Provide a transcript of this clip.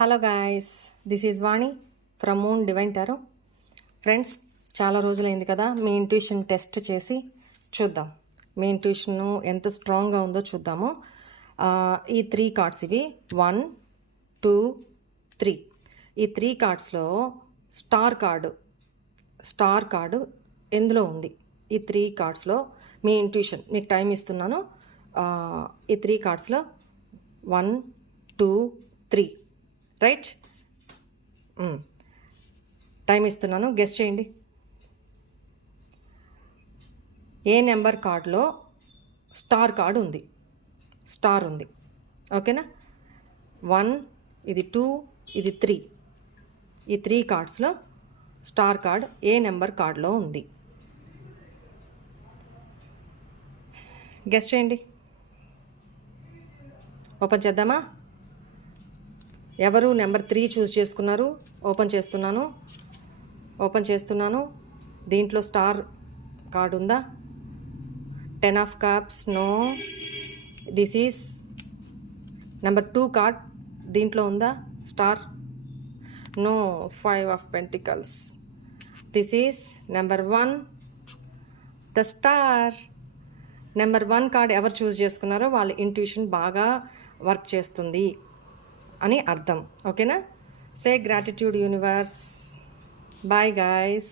Hello guys, this is Vani from moon divine tarot. Friends, చాలా రోజులైంది కదా మీ intuition test చేసి చూద్దాం. మీ ఇంట్యూషన్ ఎంత స్ట్రాంగ్గా ఉందో చూద్దాము. ఈ 3 కార్డ్స్ ఇవి 1, 2, 3. ఈ 3 కార్డ్స్లో స్టార్ కార్డు ఎందులో ఉంది? ఈ 3 కార్డ్స్లో మీ ఇంట్యూషన్, మీకు టైం ఇస్తున్నాను. ఈ 3 కార్డ్స్లో 1, 2, 3 రైట్. టైం ఇస్తున్నాను, గెస్ చేయండి. ఏ నెంబర్ కార్డులో స్టార్ కార్డు ఉంది? స్టార్ ఉంది, ఓకేనా? 1, ఇది 2, ఇది 3. ఈ 3 కార్డ్స్లో స్టార్ కార్డ్ ఏ నెంబర్ కార్డులో ఉంది? గెస్ చేయండి. ఓపెన్ చేద్దామా? ఎవరు నెంబర్ 3 చూస్ చేసుకున్నారు? ఓపెన్ చేస్తున్నాను. దీంట్లో స్టార్ కార్డ్ ఉందా? 10 of cups, no. This is number 2 card, దీంట్లో ఉందా star? No. 5 of pentacles. This is number 1, the star. Number 1 card ఎవరు చూస్ చేసుకున్నారో వాళ్ళ ఇంట్యూషన్ బాగా వర్క్ చేస్తుంది అని అర్థం, ఓకేనా? Say gratitude universe. Bye guys.